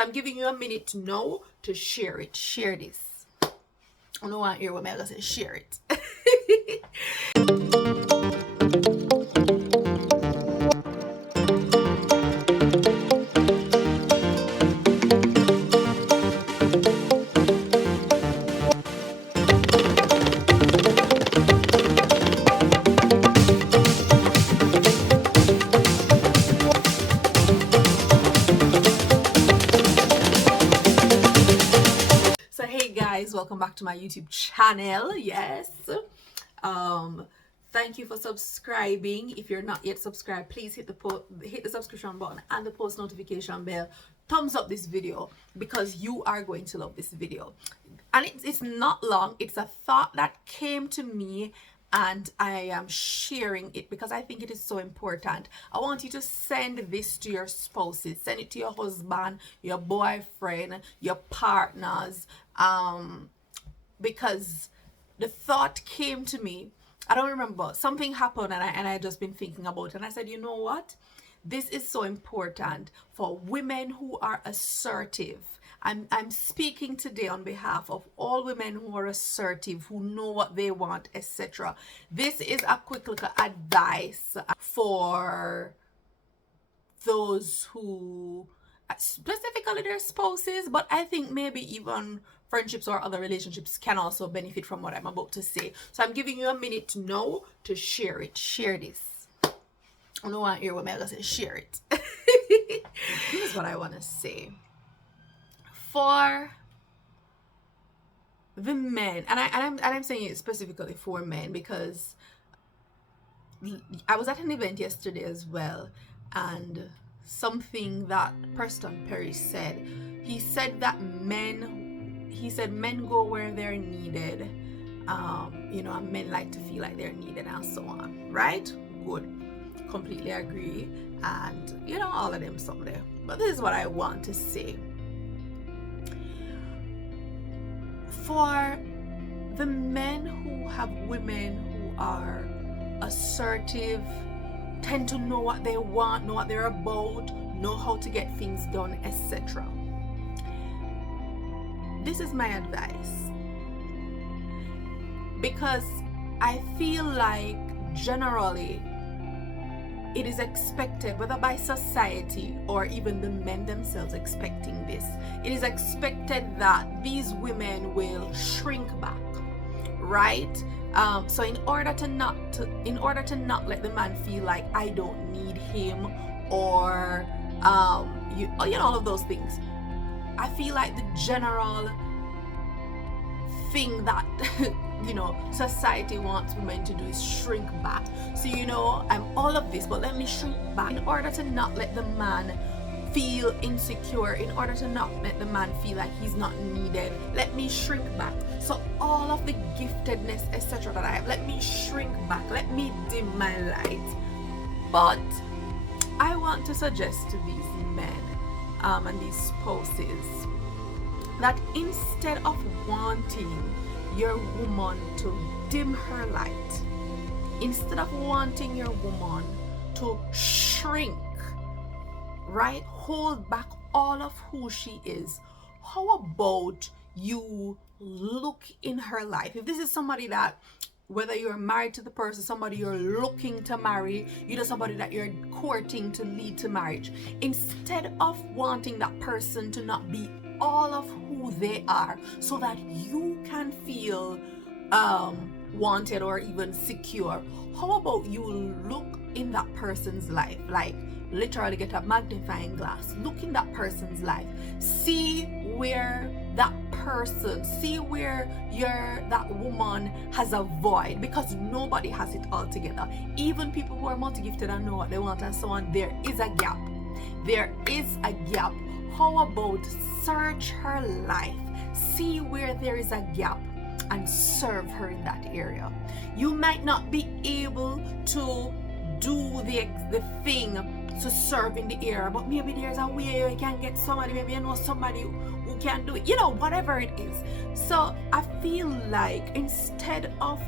I'm giving you a minute now to share it. Share this. I don't want to hear what I'm going to say. Share it. So hey guys, welcome back to my YouTube channel. Yes. Thank you for subscribing. If you're not yet subscribed, please hit the subscription button and the post notification bell. Thumbs up this video because you are going to love this video. And it's not long. It's a thought that came to me and I am sharing it because I think it is so important. I want you to send this to your spouses, send it to your husband, your boyfriend, your partners, because the thought came to me. I don't remember, something happened and I just been thinking about it, and I said, you know what, this is so important for women who are assertive. I'm speaking today on behalf of all women who are assertive, who know what they want, etc. This is a quick little advice for those who, specifically their spouses, but I think maybe even friendships or other relationships can also benefit from what I'm about to say. So I'm giving you a minute now to share it. Share this. I don't want to hear what I'm going to say. Share it. This is what I want to say. For the men, and I'm saying it specifically for men because I was at an event yesterday as well, and something that Preston Perry said, he said men go where they're needed, and men like to feel like they're needed and so on, right? Good, completely agree, and all of them someday. But this is what I want to say. For the men who have women who are assertive, tend to know what they want, know what they're about, know how to get things done, etc. This is my advice, because I feel like generally it is expected, whether by society or even the men themselves expecting this, it is expected that these women will shrink back, right? So in order to not let the man feel like I don't need him, or all of those things, I feel like the general thing that society wants women to do is shrink back. So I'm all of this, but let me shrink back in order to not let the man feel insecure, in order to not let the man feel like he's not needed. Let me shrink back. So all of the giftedness, etc. that I have, let me shrink back, let me dim my light. But I want to suggest to these men and these spouses that instead of wanting your woman to dim her light, instead of wanting your woman to shrink, right, hold back all of who she is, how about you look in her life? If this is somebody that, whether you're married to the person, somebody you're looking to marry, somebody that you're courting to lead to marriage, instead of wanting that person to not be all of who they are so that you can feel wanted or even secure, how about you look in that person's life, like literally get a magnifying glass, look in that person's life, see where that woman has a void, because nobody has it all together. Even people who are multi-gifted and know what they want and so on, there is a gap. How about search her life, see where there is a gap, and serve her in that area? You might not be able to do the thing to serve in the area, but maybe there's a way you can get somebody, maybe somebody who can do it, whatever it is. So I feel like instead of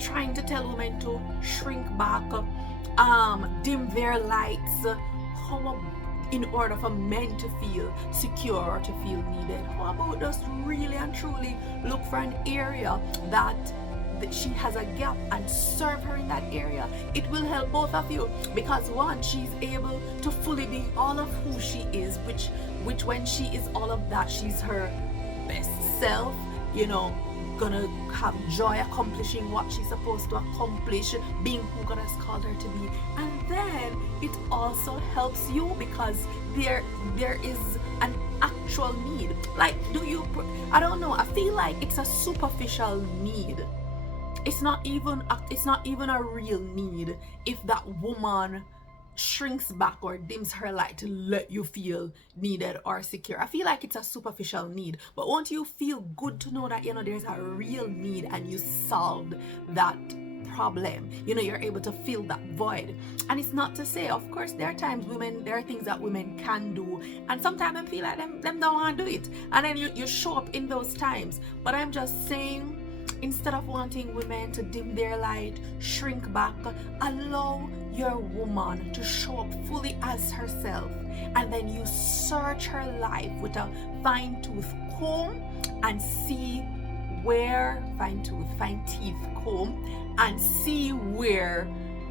trying to tell women to shrink back, dim their lights, in order for men to feel secure or to feel needed? How about just really and truly look for an area that she has a gap and serve her in that area? It will help both of you, because one, she's able to fully be all of who she is, which when she is all of that, she's her best self, gonna have joy accomplishing what she's supposed to accomplish, being who God has called her to be. And then it also helps you, because there is an actual need. Like, I don't know, I feel like it's a superficial need. It's not even a real need if that woman shrinks back or dims her light to let you feel needed or secure. I feel like it's a superficial need, but won't you feel good to know that there's a real need and you solved that problem? You're able to fill that void. And it's not to say, of course, there are things that women can do, and sometimes I feel like them don't want to do it, and then you show up in those times. But I'm just saying, instead of wanting women to dim their light, shrink back, allow your woman to show up fully as herself, and then you search her life with a fine-tooth comb and see where fine teeth comb and see where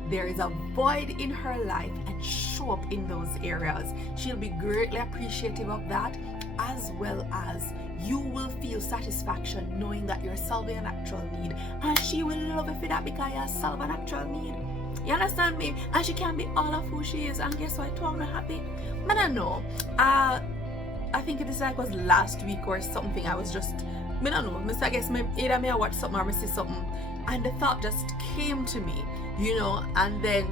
there is a void in her life, and show up in those areas. She'll be greatly appreciative of that, as well as you will feel satisfaction knowing that you're solving an actual need, and she will love you for that, because you solve an actual need. You understand me? And she can be all of who she is, and guess what? It makes me happy. I don't know. I think it was last week or something. I was just, I don't know. I guess either I watch something or I see something, and the thought just came to me, and then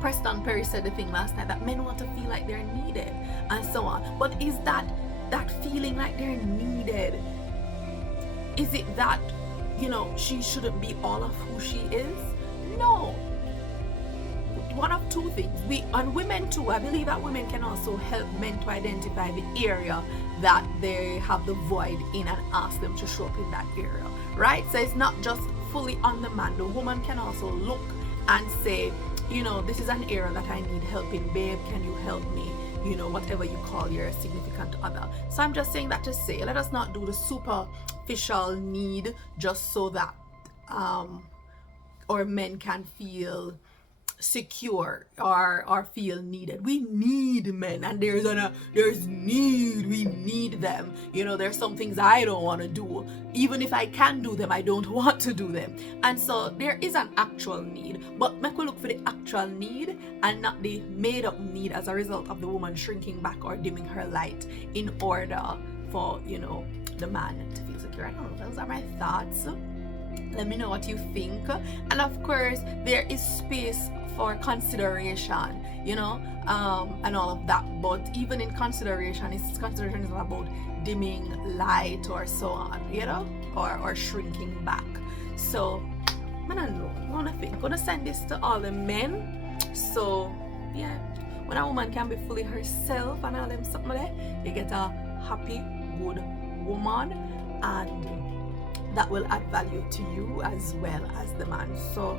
Preston Perry said the thing last night that men want to feel like they're needed and so on. But is that feeling like they're needed, is it that she shouldn't be all of who she is? No. One of two things. And women too, I believe that women can also help men to identify the area that they have the void in and ask them to show up in that area, right? So it's not just fully on the man. The woman can also look and say, this is an area that I need help in. Babe, can you help me? Whatever you call your significant other. So I'm just saying that to say, let us not do the superficial need just so that our men can feel secure or feel needed. We need men, and there's need. We need them. There's some things I don't want to do. Even if I can do them, I don't want to do them. And so there is an actual need, but make we look for the actual need and not the made up need as a result of the woman shrinking back or dimming her light in order for the man to feel secure. I don't know, those are my thoughts. Let me know what you think. And of course, there is space for consideration, and all of that. But even in consideration is not about dimming light or so on, or shrinking back. So I don't know. I want to think. I'm gonna send this to all the men. So yeah, when a woman can be fully herself and all them something like that, you get a happy, good woman, and that will add value to you as well as the man. So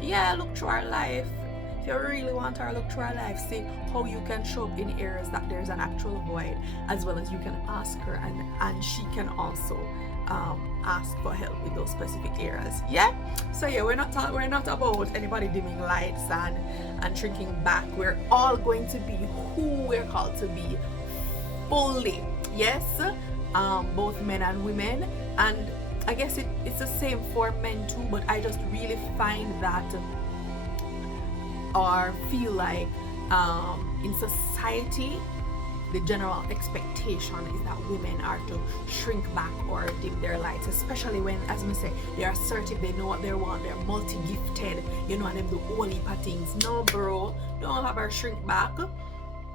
yeah, look through our life. If you really want to look through our life, see how you can show up in areas that there's an actual void, as well as you can ask her, and she can also ask for help with those specific areas. Yeah. So yeah, we're not about anybody dimming lights and shrinking back. We're all going to be who we're called to be fully. Yes. Both men and women, and I guess it's the same for men too, but I just really find that or feel like in society the general expectation is that women are to shrink back or dim their lights, especially when, as I say, they are assertive, they know what they want, they're multi-gifted, and them do all heap of things. No, bro, don't have her shrink back.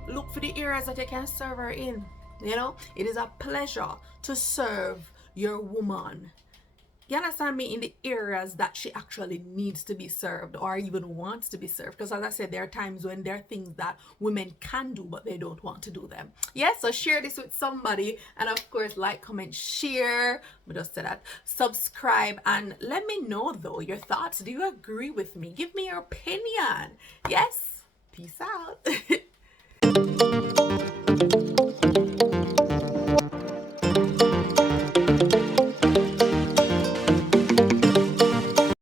Look for the areas that you can serve her in. It is a pleasure to serve your woman. You understand me? In the areas that she actually needs to be served or even wants to be served. Because as I said, there are times when there are things that women can do, but they don't want to do them. Yeah, so share this with somebody. And of course, like, comment, share. I just said that. Subscribe. And let me know, though, your thoughts. Do you agree with me? Give me your opinion. Yes. Peace out.